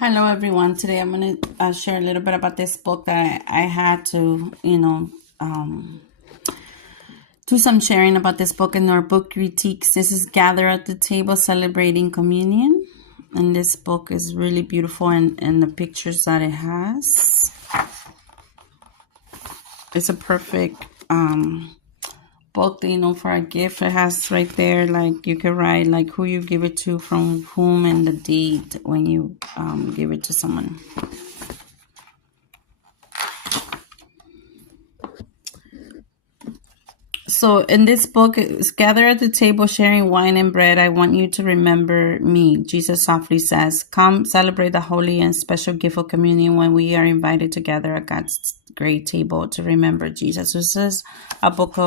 Hello, everyone. Today I'm going to share a little bit about this book that I had to, do some sharing about this book in our book critiques. This is Gather at the Table Celebrating Communion. And this book is really beautiful and the pictures that it has. It's a perfect book, for a gift. It has right there, like you can write like who you give it to, from whom, and the date when you give it to someone. So in this book, it's gather at the table sharing wine and bread. I want you to remember me. Jesus softly says, come celebrate the holy and special gift of communion when we are invited together at God's great table to remember Jesus. This is a book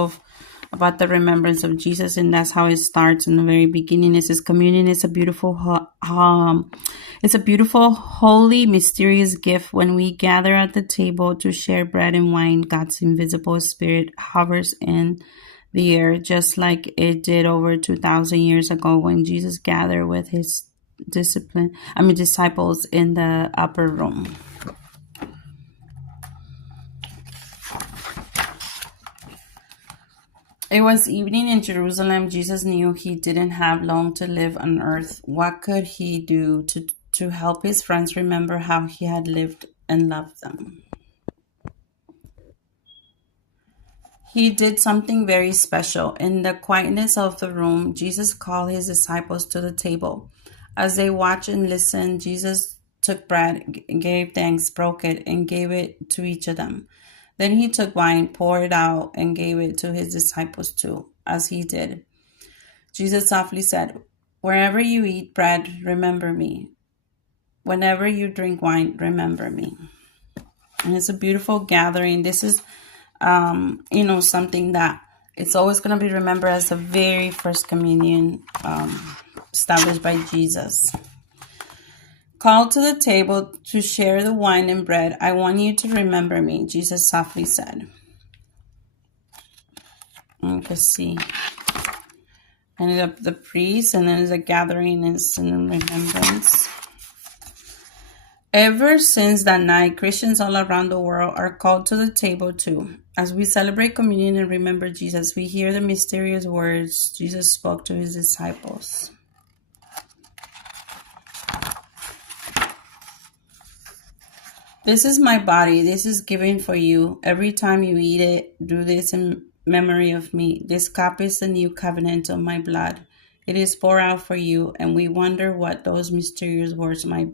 about the remembrance of Jesus, and that's how it starts in the very beginning. It says communion is a beautiful holy, mysterious gift. When we gather at the table to share bread and wine, God's invisible spirit hovers in the air, just like it did over 2,000 years ago when Jesus gathered with his disciples in the upper room. It was evening in Jerusalem. Jesus knew he didn't have long to live on earth. What could he do to help his friends remember how he had lived and loved them? He did something very special. In the quietness of the room, Jesus called his disciples to the table. As they watched and listened, Jesus took bread, gave thanks, broke it, and gave it to each of them. Then he took wine, poured it out, and gave it to his disciples too, as he did. Jesus softly said, wherever you eat bread, remember me. Whenever you drink wine, remember me. And it's a beautiful gathering. This is, something that it's always going to be remembered as the very first communion established by Jesus. Called to the table to share the wine and bread, I want you to remember me, Jesus softly said. You can see. And the priest, and then the gathering is in remembrance. Ever since that night, Christians all around the world are called to the table too. As we celebrate communion and remember Jesus, we hear the mysterious words Jesus spoke to his disciples. This is my body. This is given for you. Every time you eat it, do this in memory of me. This cup is the new covenant of my blood. It is poured out for you, and we wonder what those mysterious words might